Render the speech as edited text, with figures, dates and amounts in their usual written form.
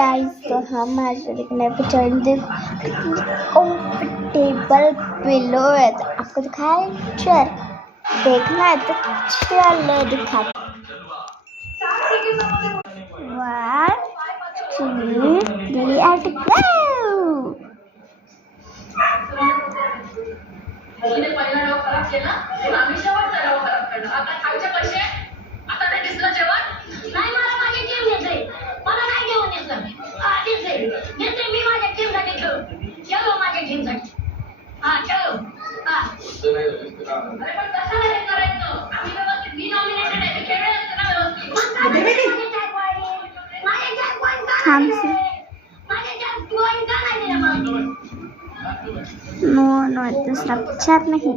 गाइस, तो हम आज देखने पे कंफर्टेबल पिलो है, तो आपको दिखाए चल देखना है तो चलो दिखा। 1 2 3 and go। नो इतना स्ट्रक्चर नहीं।